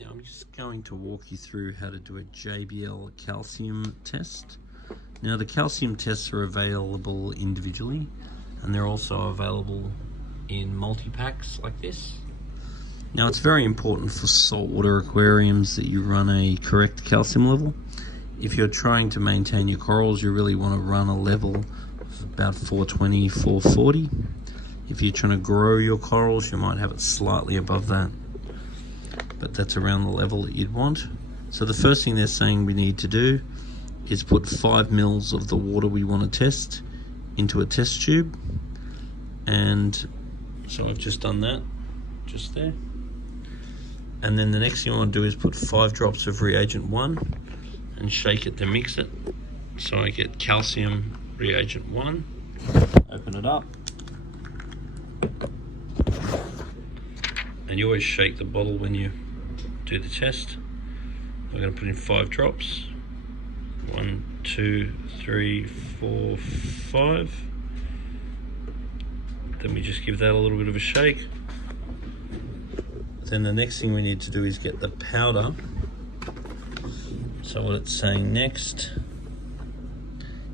Now I'm just going to walk you through how to do a JBL calcium test. Now the calcium tests are available individually, and they're also available in multi-packs like this. Now it's very important for saltwater aquariums that you run a correct calcium level. If you're trying to maintain your corals, you really want to run a level of about 420, 440. If you're trying to grow your corals, you might have it slightly above that, but that's around the level that you'd want. So the first thing they're saying we need to do is put 5 mils of the water we want to test into a test tube. And so I've just done that, just there. And then the next thing I want to do is put 5 drops of reagent 1 and shake it to mix it. So I get calcium reagent 1, open it up. And you always shake the bottle when you do the test. I'm going to put in 5 drops. 1, 2, 3, 4, 5. Then we just give that a little bit of a shake. Then the next thing we need to do is get the powder. So what it's saying next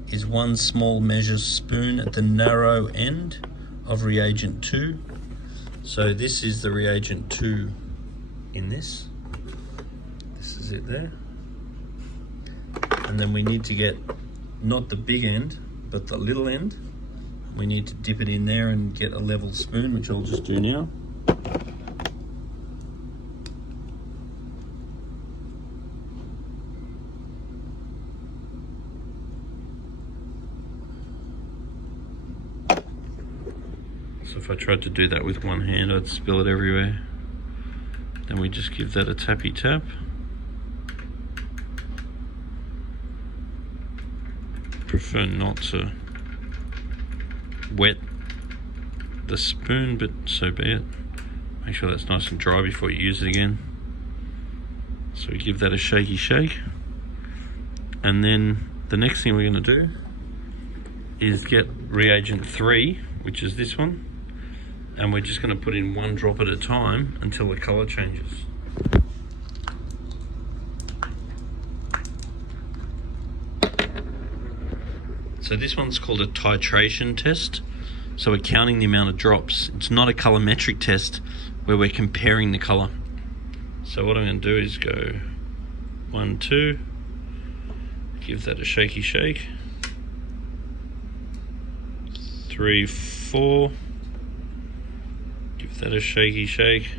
is 1 small measure spoon at the narrow end of reagent 2. So this is the reagent 2 in this. This is it there. And then we need to get not the big end, but the little end. We need to dip it in there and get a level spoon, which I'll just do now. So if I tried to do that with one hand, I'd spill it everywhere. Then we just give that a tappy tap. Prefer not to wet the spoon, but so be it. Make sure that's nice and dry before you use it again. So we give that a shaky shake. And then the next thing we're going to do is get reagent 3, which is this one. And we're just going to put in 1 drop at a time until the colour changes. So this one's called a titration test. So we're counting the amount of drops. It's not a colorimetric test where we're comparing the colour. So what I'm going to do is go 1, 2, give that a shaky shake. 3, 4. Give that a shaky shake.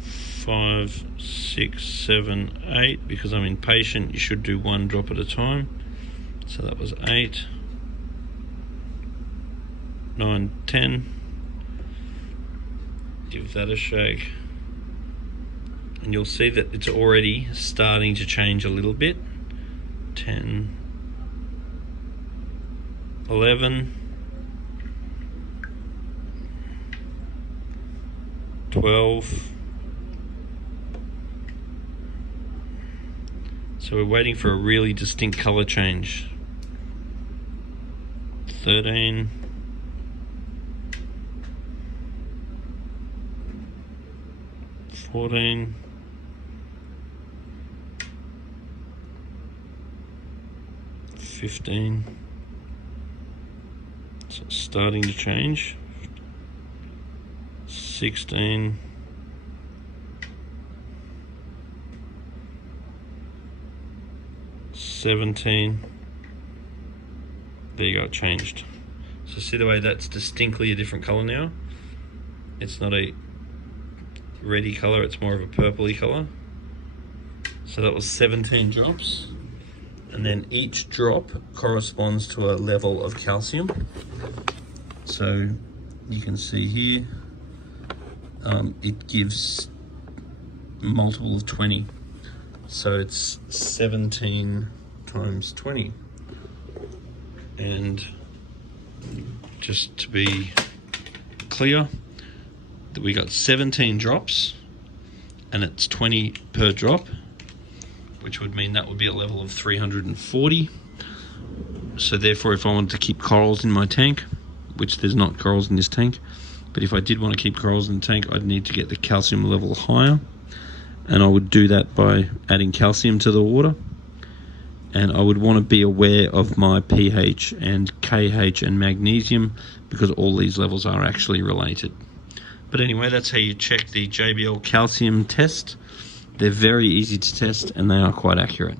5, 6, 7, 8. Because I'm impatient, you should do 1 drop at a time. So that was 8, 9, 10. Give that a shake. And you'll see that it's already starting to change a little bit. 10, 11, 12. So we're waiting for a really distinct colour change. 13. 14. 15. So it's starting to change. 16. 17. There you go, it changed. So see the way that's distinctly a different colour now? It's not a reddy colour, it's more of a purpley colour. So that was 17 drops. And then each drop corresponds to a level of calcium. So you can see here, it gives a multiple of 20. So it's 17 times 20. And just to be clear, that we got 17 drops and it's 20 per drop, which would mean that would be a level of 340. So therefore, if I wanted to keep corals in my tank, which there's not corals in this tank, But if I did want to keep corals in the tank, I'd need to get the calcium level higher. And I would do that by adding calcium to the water. And I would want to be aware of my pH and KH and magnesium, because all these levels are actually related. But anyway, that's how you check the JBL calcium test. They're very easy to test and they are quite accurate.